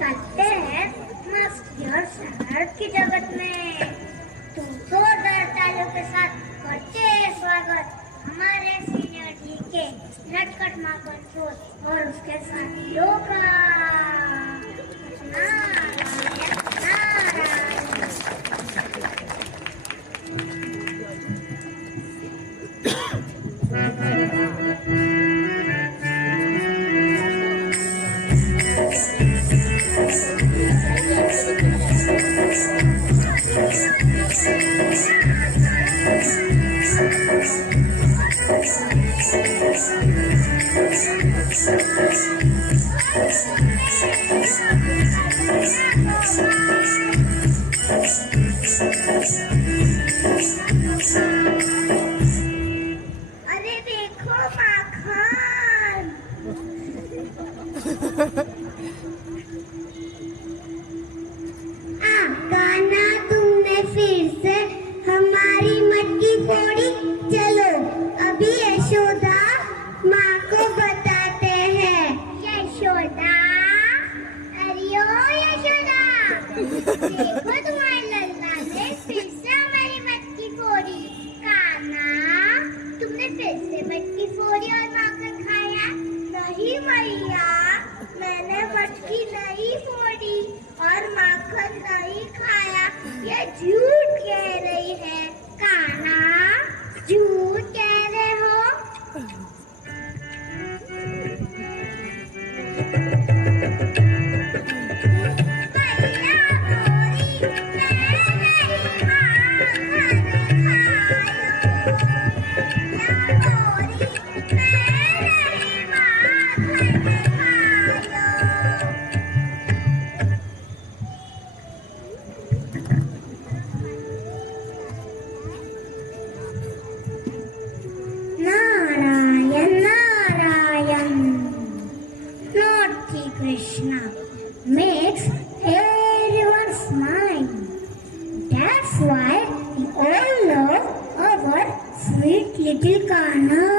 चलते हैं मस्ती और शहर की जगत में। तुमको तालियों के साथ करते हैं स्वागत हमारे सीनियर जी के नटखट माखन चोर और उसके साथियों का। नारायण नारायण। अरे देखो माखन। गाना तुमने फिर से हमारी मटकी फोड़ी। चलो अभी यशोदा माँ को बताते हैं। यशोदा, अरे ओ यशोदा, देखो तुम्हारे लल्ला ने फिर से हमारी मटकी फोड़ी। कान्हा, तुमने फिर से मटकी फोड़ी और माखन खाया? नहीं मैया, मैंने मटकी नहीं फोड़ी और माखन नहीं खाया। ये झूठ कह रही है। कान्हा, झूठ कह रहे हो? Narayan, Narayan. Lord Sri Krishna makes everyone smile. That's why we all love our sweet little Kanha.